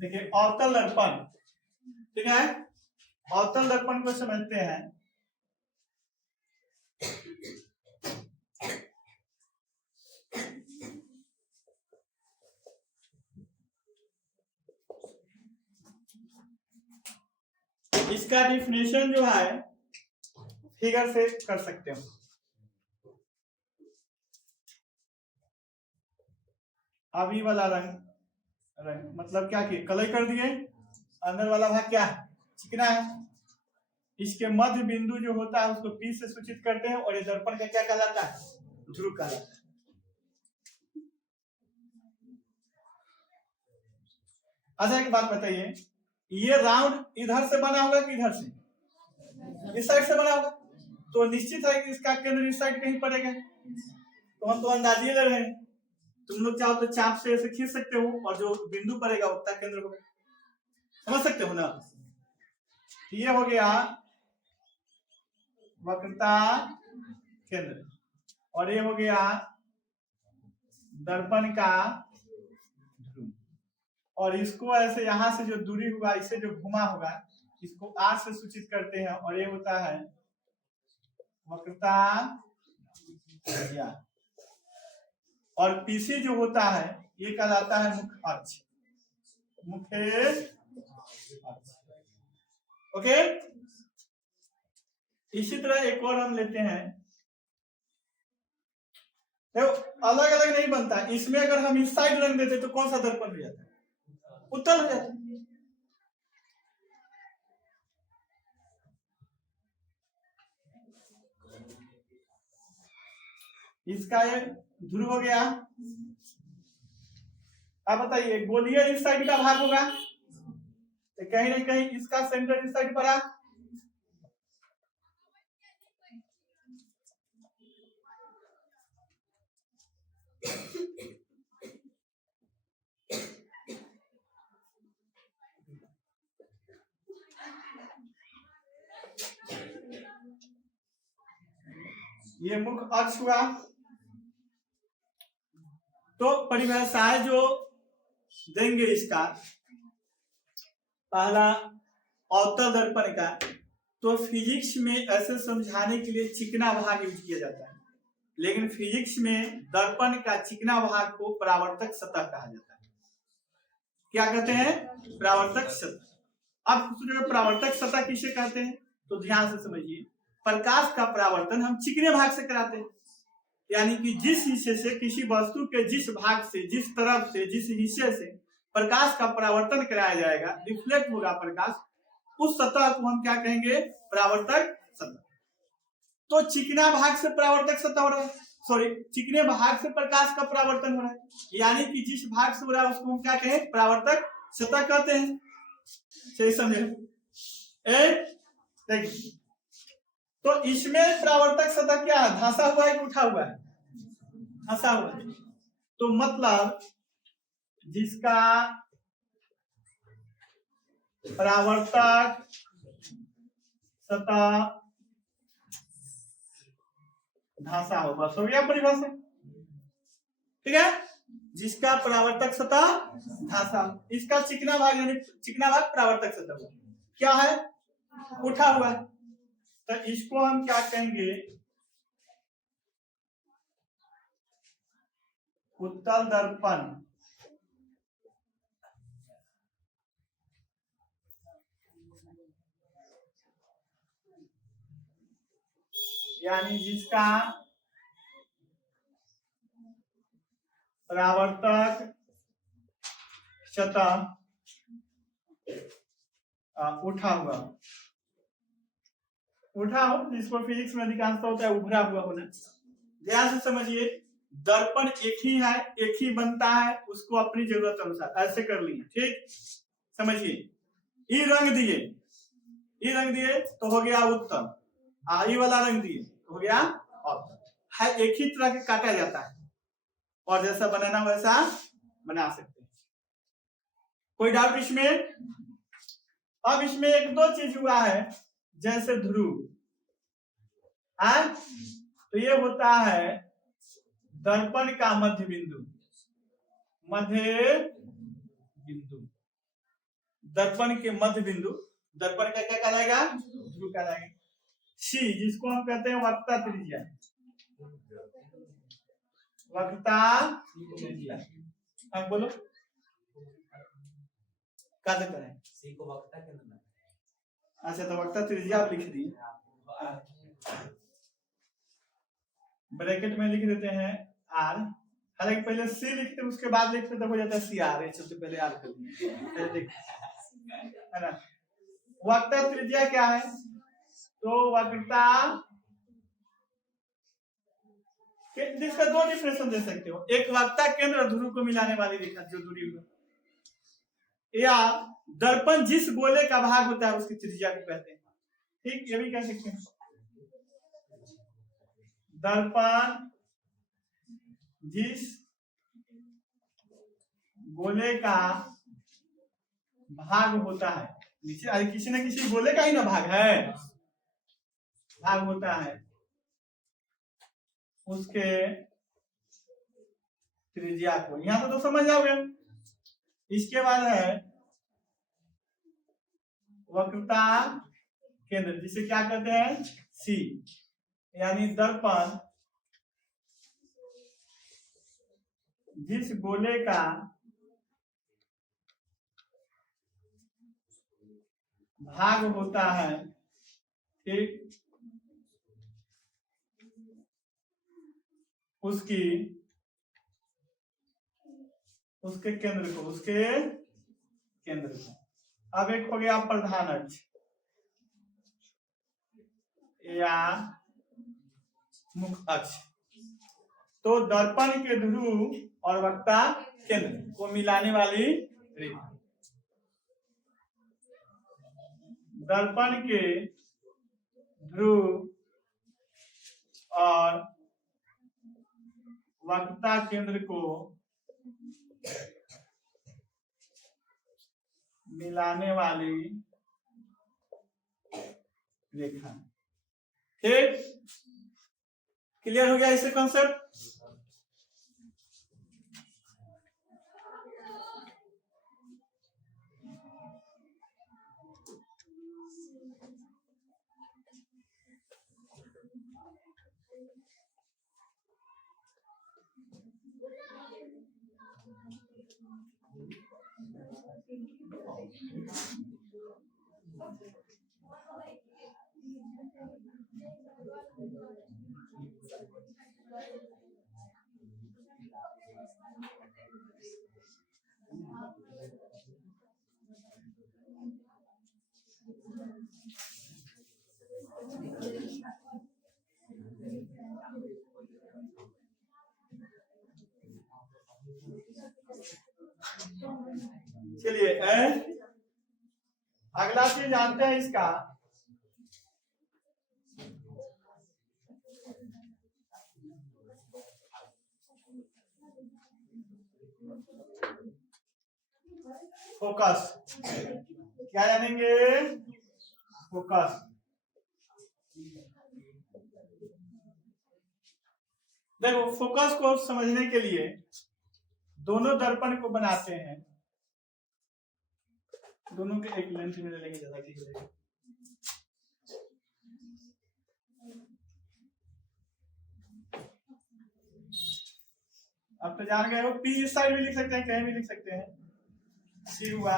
देखिए अवतल दर्पण, ठीक है, अवतल दर्पण को समझते हैं। इसका डिफिनेशन जो है फिगर से कर सकते हो। अभी वाला रंग मतलब क्या किए, कलर कर दिए, अंदर वाला भाग क्या है, चिकना है। इसके मध्य बिंदु जो होता है उसको P से सूचित करते हैं, और ये दर्पण का क्या कहलाता है, ध्रुव कहलाता है। अच्छा एक बात बताइए, ये राउंड इधर से बना होगा कि इधर से, इस साइड से बना होगा, तो निश्चित है कि इसका केंद्र इस साइड कहीं पड़ेगा। तो हम तो अंदाजे ले रहे हैं, तुम लोग चाहो तो चाप से ऐसे खींच सकते हो, और जो बिंदु पड़ेगा वक्ता केंद्र होगा, समझ सकते हो ना। ये हो गया वक्रता केंद्र, और ये हो गया दर्पण का ध्रुव। और इसको ऐसे यहां से जो दूरी होगा, इसे जो घुमा होगा, इसको R से सूचित करते हैं, और ये होता है वक्रता त्रिज्या। और PC जो होता है ये कहलाता है मुख्य अक्ष, मुख्य अक्ष। ओके, इसी तरह एक और हम लेते हैं, तो अलग अलग नहीं बनता। इसमें अगर हम इस साइड रंग देते तो कौन सा दर्पण हो जाता है, उत्तल हो जाता है। इसका ये ध्रुव हो गया। अब बताइए गोलीय इस साइड का भाग होगा, तो कहीं ना कहीं इसका सेंटर इस साइड पर आ, ये मुख्य अक्ष हुआ। तो परिभाषाएं जो देंगे इसका, पहला अवतल दर्पण का, तो फिजिक्स में ऐसे समझाने के लिए चिकना भाग यूज किया जाता है, लेकिन फिजिक्स में दर्पण का चिकना भाग को परावर्तक सतह कहा जाता है। क्या कहते हैं, परावर्तक सतह। अब परावर्तक सतह किसे कहते हैं, तो ध्यान से समझिए, प्रकाश का परावर्तन हम चिकने भाग से कराते हैं, यानी कि जिस हिस्से से किसी वस्तु के जिस भाग से, जिस तरफ से, जिस हिस्से से प्रकाश का परावर्तन कराया जाएगा, रिफ्लेक्ट होगा प्रकाश, उस सतह को हम क्या कहेंगे, परावर्तक सतह। तो चिकना भाग से परावर्तक सतह हो रहा है, सॉरी चिकने भाग से प्रकाश का परावर्तन हो रहा है, यानी कि जिस भाग से हो रहा है उसको हम क्या कहें, परावर्तक सतह कहते हैं। सही समझे। देखिए तो इसमें परावर्तक सतह क्या है, धंसा हुआ है कि उठा हुआ है, धंसा हुआ है। तो मतलब जिसका परावर्तक सतह धंसा हो, बस हो गया परिभाषा, ठीक है। जिसका परावर्तक सतह धंसा, इसका चिकना भाग यानी चिकना भाग परावर्तक सतह क्या है, उठा हुआ है, तो इसको हम क्या कहेंगे, उत्तल दर्पण। यानी जिसका परावर्तक सतह उठा हुआ, उठा हो, जिसको फिजिक्स में अधिकांशतः होता है उभरा हुआ होना। ध्यान से समझिए, दर्पण एक ही है, एक ही बनता है, उसको अपनी जरूरत अनुसार ऐसे कर लिए, ठीक समझिए। ई रंग दिए, ई रंग दिए तो हो गया उत्तम, आई वाला रंग दिए तो हो गया अवतल, है एक ही तरह के काटा जाता है, और जैसा बनाना वैसा बना सकते हैं। कोई डाउट इसमें। अब इसमें एक दो चीज हुआ है, जैसे ध्रुव है, तो ये होता है दर्पण का मध्य बिंदु, मध्य बिंदु। दर्पण के मध्य बिंदु, दर्पण का क्या कहलाएगा? ध्रुव कहलाएगा। सी, जिसको हम कहते हैं वक्रता त्रिज्या, वक्रता त्रिज्या। अब बोलो क्या देता है? सी को वक्रता केंद्र। अच्छा, तो वक्रता त्रिज्या आप लिख दिए, ब्रैकेट में लिख देते हैं आर। हालांकि पहले सी लिखते उसके बाद लिखते तो हो जाता है सी आर, चलते पहले आर कर दिए, है ना। वक्रता त्रिज्या क्या है? तो वक्रता जिसका दो डिफरेंशन दे सकते हो, एक वक्रता केंद्र और ध्रुव को मिलाने वाली रेखा जो दूरी हो, या दर्पण जिस गोले का भाग होता है उसकी त्रिज्या को कहते हैं। ठीक, ये भी कह सकते हैं। दर्पण जिस गोले का भाग होता है, किसी न किसी गोले का ही ना भाग है, भाग होता है, उसके त्रिज्या को, यहां तो समझ जाओगे। इसके बाद है वक्रता केंद्र, जिसे क्या कहते हैं? सी, यानी दर्पण जिस गोले का भाग होता है, ठीक, उसके केंद्र को, अब एक हो गया प्रधान अक्ष या मुख्य अक्ष। तो दर्पण के ध्रुव और वक्रता केंद्र को मिलाने वाली रेखा, दर्पण के ध्रुव और वक्रता केंद्र को मिलाने वाली रेखा। ठीक, क्लियर हो गया इससे कॉन्सेप्ट? चलिए अगला चीज जानते हैं इसका, फोकस। क्या जानेंगे? फोकस। देखो, फोकस को समझने के लिए दोनों दर्पण को बनाते हैं, दोनों के एक लेंथ में लेंगे, ज्यादा ठीक रहेगा। अब तो जान गए हो, पी इस साइड भी लिख सकते हैं, कहीं भी लिख सकते हैं, सी हुआ,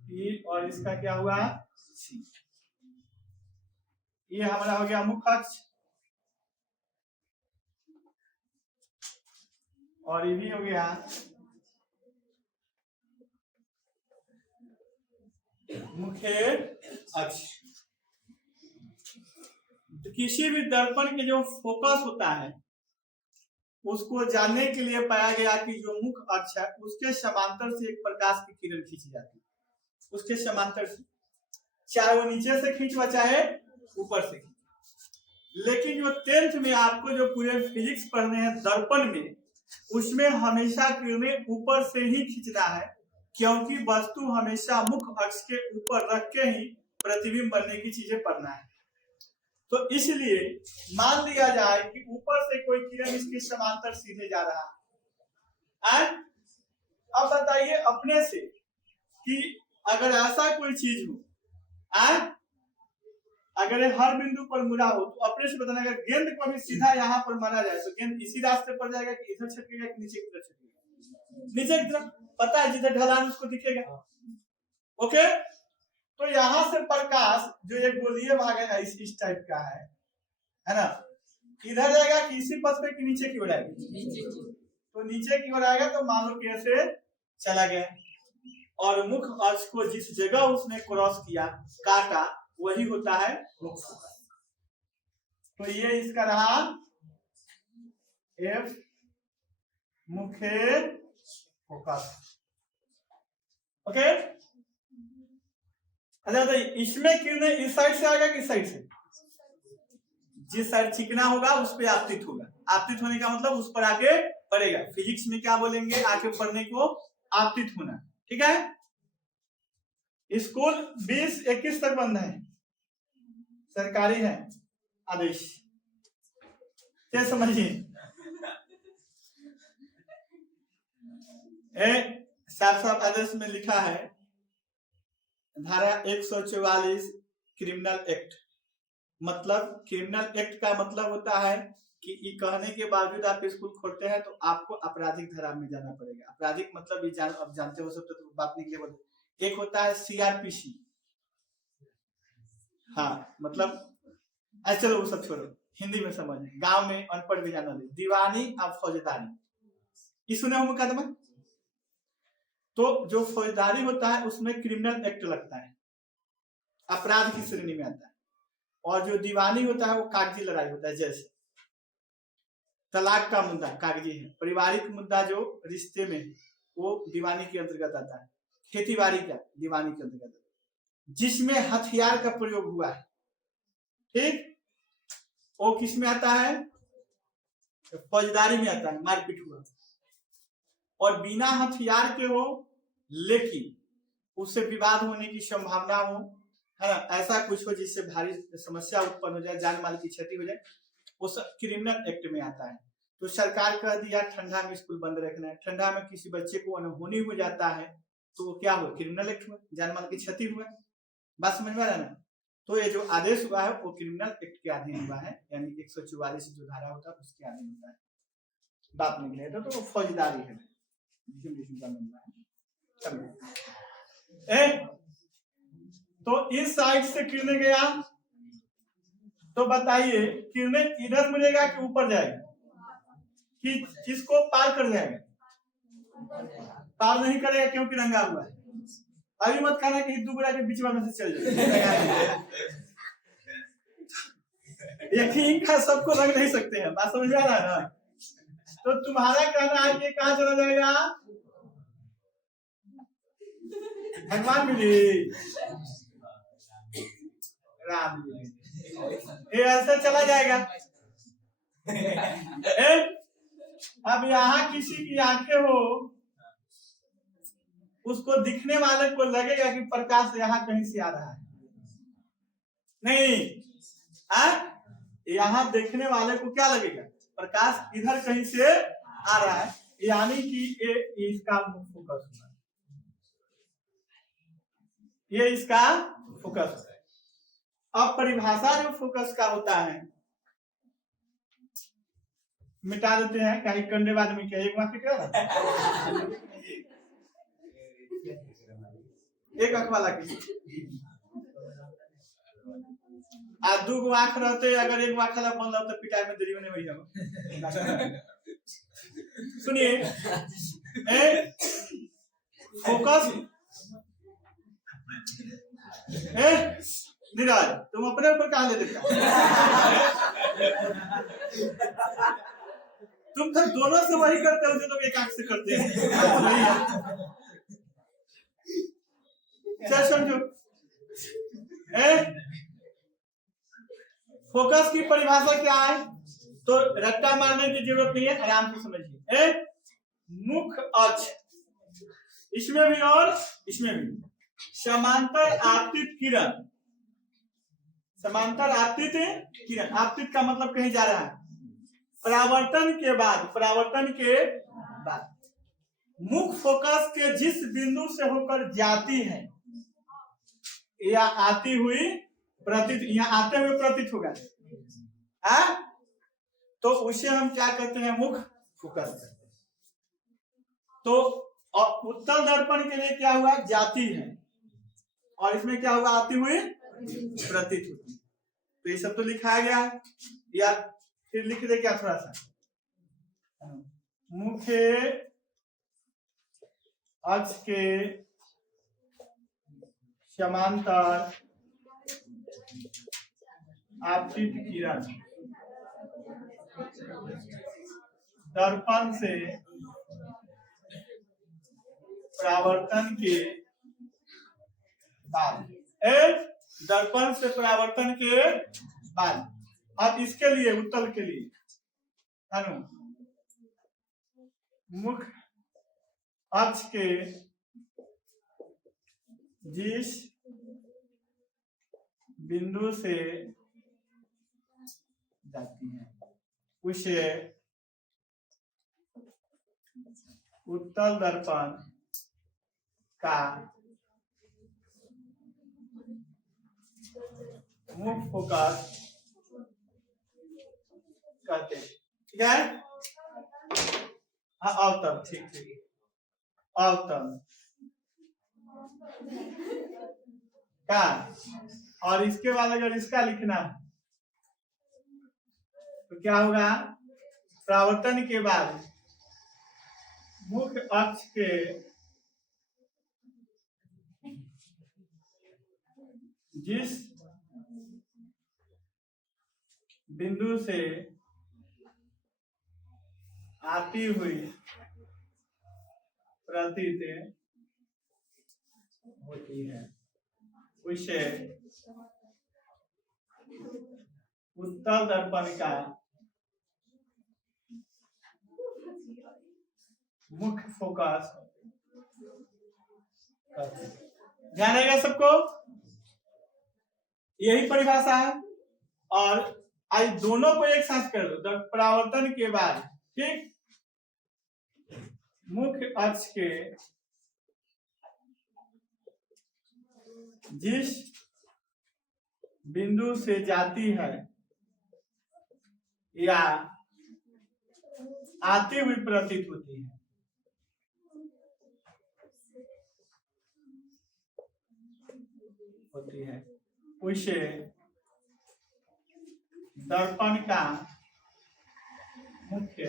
पी, और इसका क्या हुआ? सी। ये हमारा हो गया मुख्य अक्ष, और ये भी हो गया मुख्य अक्ष। तो किसी भी दर्पण के जो फोकस होता है उसको जानने के लिए पाया गया कि जो मुख्य अक्ष है उसके समांतर से एक प्रकाश की किरण खींची जाती है, उसके समांतर से, चाहे वो नीचे से खींचवा चाहे ऊपर से खींच। लेकिन जो 10th में आपको जो पूरे फिजिक्स पढ़ने हैं दर्पण में, उसमें हमेशा किरणें ऊपर से ही खींचना है, क्योंकि वस्तु हमेशा मुख्य अक्ष के ऊपर रख के ही प्रतिबिंब बनने की चीजें पढ़ना है। तो इसलिए मान लिया जाए कि ऊपर से कोई किरण इसके समांतर सीधे जा रहा है। अब बताइए अपने से कि अगर ऐसा कोई चीज हो, अगर हर बिंदु पर मुड़ा हो, तो अपने से बताना, अगर गेंद को भी सीधा यहाँ पर मारा जाए तो गेंद इसी रास्ते पर जाएगा कि इधर छटकेगा कि नीचे की तरफ छटकेगा? नीचे की तरफ। पता है जिधर ढलान उसको दिखेगा। ओके, तो यहाँ से प्रकाश जो एक गोलीय भाग है इस टाइप का है ना, इधर जाएगा कि इसी पथ पे कि नीचे की ओर आएगा? तो नीचे की ओर आएगा। तो मान लो कि ऐसे चला गया और मुख्य अक्ष को जिस जगह उसने क्रॉस किया, काटा, वही होता है मुख्य फोकस। तो ये इसका रहा एफ मुख्य फोकस। ओके, अच्छा इसमें किरणें इस साइड से आएगा कि इस साइड से? जिस साइड चिकना होगा उस पर आपतित होगा। आपतित होने का मतलब उस पर आके पड़ेगा। फिजिक्स में क्या बोलेंगे? आके पढ़ने को आपतित होना। ठीक है। स्कूल 20-21 तक बंद है, सरकारी है आदेश, क्या समझिए? साफ साफ आदेश में लिखा है, धारा 144 क्रिमिनल एक्ट। मतलब क्रिमिनल एक्ट का मतलब होता है कि ये कहने के बावजूद आप स्कूल खोलते हैं तो आपको आपराधिक धारा में जाना पड़ेगा। आपराधिक मतलब ये अब जानते हो सब, तो बात निकले बोले। एक होता है सीआरपीसी, हाँ मतलब चलो वो सब छोड़ो, हिंदी में समझ। गांव में अनपढ़ भी जाना नहीं, दीवानी और फौजदारी, ये सुने हो मुकदमा? तो जो फौजदारी होता है उसमें क्रिमिनल एक्ट लगता है, अपराध की श्रेणी में आता है। और जो दीवानी होता है वो कागजी लड़ाई होता है, जैसे तलाक का मुद्दा कागजी है, पारिवारिक मुद्दा जो रिश्ते में है वो दीवानी के अंतर्गत आता है, खेतीबाड़ी का दीवानी के अंतर्गत, जिसमें हथियार का प्रयोग हुआ है, ठीक, वो किस में आता है? फौजदारी में आता है, मारपीट हुआ। और बिना हथियार के हो लेकिन उससे विवाद होने की संभावना हो, है ना, ऐसा कुछ हो जिससे भारी समस्या उत्पन्न हो जाए, जान माल की क्षति हो जाए, वो सब क्रिमिनल एक्ट में आता है। तो सरकार कह दिया ठंडा में स्कूल बंद रखना है, ठंडा में किसी बच्चे को अनहोनी हो जाता है तो वो क्या हुआ? क्रिमिनल एक्ट हुआ, जान माल की क्षति हुआ। बात समझ में आ रहा है ना? तो ये जो आदेश हुआ है वो क्रिमिनल एक्ट के अधीन हुआ है, यानी 144 जो धारा होता है उसके अधीन होता है। बात निकले तो वो फौजदारी है। तो इस साइड से किरणें गया तो बताइए किरणें इधर मिलेगा कि ऊपर जाएगा कि किसको पार कर जाएगा? पार नहीं करेगा क्योंकि रंगा हुआ है। अभी मत कहना कि दुगुरा के बीच में से चल जाए, यकीन का सबको रंग नहीं सकते हैं। बात समझ में आ रहा है ना? तो तुम्हारा कहना है कि कहाँ चला जाएगा? भगवान मिली, राम मिली, ये ऐसे चला जाएगा। अब यहाँ किसी की आंखें हो, उसको दिखने वाले को लगेगा कि प्रकाश यहाँ कहीं से आ रहा है, नहीं, यहाँ देखने वाले को क्या लगेगा? प्रकाश इधर कहीं से आ रहा है, यानी कि ये इसका फोकस है, ये इसका फोकस है। अब परिभाषा जो फोकस का होता है मिटा देते हैं, कहीं कंडे बाद में क्या एक वाक्य क्या एक आंख वाला की आज दो गो आंख रहते, अगर एक आंख वाला बन रहा तो पिटाई में देरी होने वही। सुनिए, फोकस धीराज तुम अपने ऊपर कहां ले देता? तुम तो दोनों से वही करते हो जो लोग एक आंख से करते हैं। चल समझो, फोकस की परिभाषा क्या है? तो रट्टा मारने की जरूरत नहीं है, आराम से समझिए। मुख्य अक्ष, इसमें भी और इसमें भी समांतर आपतित किरण समांतर आपतित किरण, आपतित का मतलब कहीं जा रहा है, परावर्तन के बाद मुख्य फोकस के जिस बिंदु से होकर जाती है या आती हुई प्रतीत, यहाँ आते हुए प्रतीत होगा, तो उसे हम क्या कहते हैं, मुख्य फोकस। तो उत्तल दर्पण के लिए क्या हुआ, जाती है, और इसमें क्या हुआ, आती हुई प्रतीत होती है। तो ये सब तो लिखाया गया है, या फिर लिख दे क्या थोड़ा सा, मुख्य अक्ष के समांतर आपतित किरण दर्पण से परावर्तन के बाद, दर्पण से परावर्तन के बाद, अब इसके लिए उत्तल के लिए मुख्य अक्ष के जिस बिंदु से जाती है उसे उत्तल दर्पण का मुख्य फोकस कहते हैं। ठीक है, हाँ अवतल, ठीक ठीक, अवतल का, और इसके बाद अगर इसका लिखना है तो क्या होगा, परावर्तन के बाद मुख्य अक्ष के जिस बिंदु से आती हुई प्रतीत होती है उसे उत्तल दर्पण का मुख्य फोकस ध्यान रहेगा सबको, यही परिभाषा है। और आज दोनों को एक साथ कर दो, परावर्तन के बाद, ठीक, मुख्य अक्ष के जिस बिंदु से जाती है या आती हुई प्रतीत होती है उसे दर्पण का मुख्य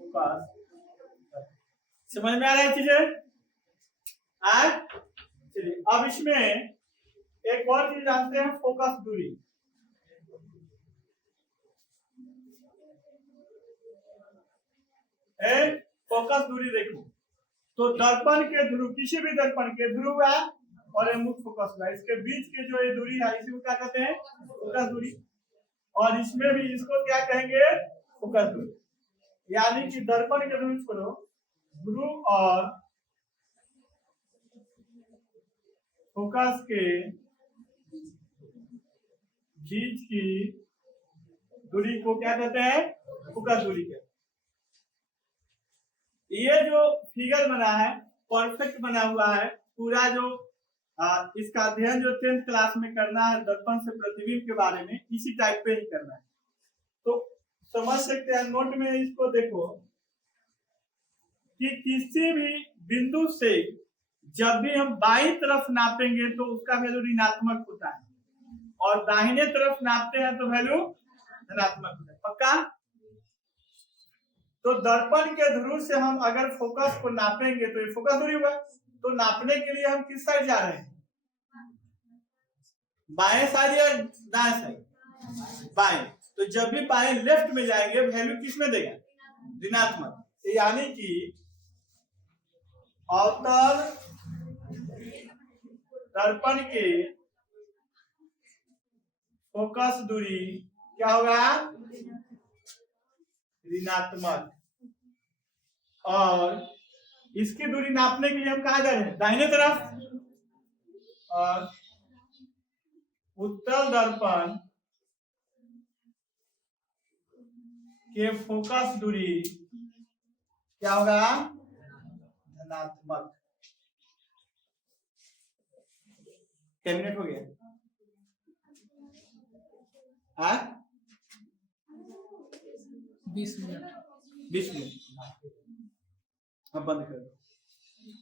फोकस। समझ में आ रहा है चीजें आज? चलिए अब इसमें एक और चीज जानते हैं, फोकस दूरी। फोकस दूरी देखो, तो दर्पण के ध्रुव, किसी भी दर्पण के ध्रुव है और मुख्य फोकस है, इसके बीच के जो ये दूरी है इसी को क्या कहते हैं, फोकस दूरी। और इसमें भी इसको क्या कहेंगे, फोकस दूरी। यानी कि दर्पण के ध्रुव छोड़ो, ध्रुव और फोकस के बीच की दूरी को क्या कहते हैं, फोकस दूरी कहते हैं। ये जो फिगर बना है परफेक्ट बना हुआ है, पूरा जो इसका अध्ययन जो 10th क्लास में करना है दर्पण से प्रतिबिंब के बारे में, इसी टाइप पे ही करना है। तो समझ सकते हैं, नोट में इसको देखो कि किसी भी बिंदु से जब भी हम बाईं तरफ नापेंगे तो उसका वैल्यू ऋणात्मक होता है, और दाहिने तरफ नापते हैं तो वैल्यू धनात्मक होता है। पक्का? तो दर्पण के ध्रुव से हम अगर फोकस को नापेंगे तो ये फोकस दूरी होगा। तो नापने के लिए हम किस साइड जा रहे हैं, बाएं साइड या दाएं साइड? बाएं। तो जब भी बाएं लेफ्ट में जाएंगे वैल्यू किस में देगा, ऋणात्मक। यानी कि अवतल दर्पण के फोकस दूरी क्या होगा, ऋणात्मक। और इसकी दूरी नापने के लिए हम कहा जा रहे हैं, दाहिने तरफ। और उत्तल दर्पण के फोकस दूरी क्या होगा? धनात्मक। कैबिनेट हो गया? 20 मिनट। 20 मिनट। अब बंद करो।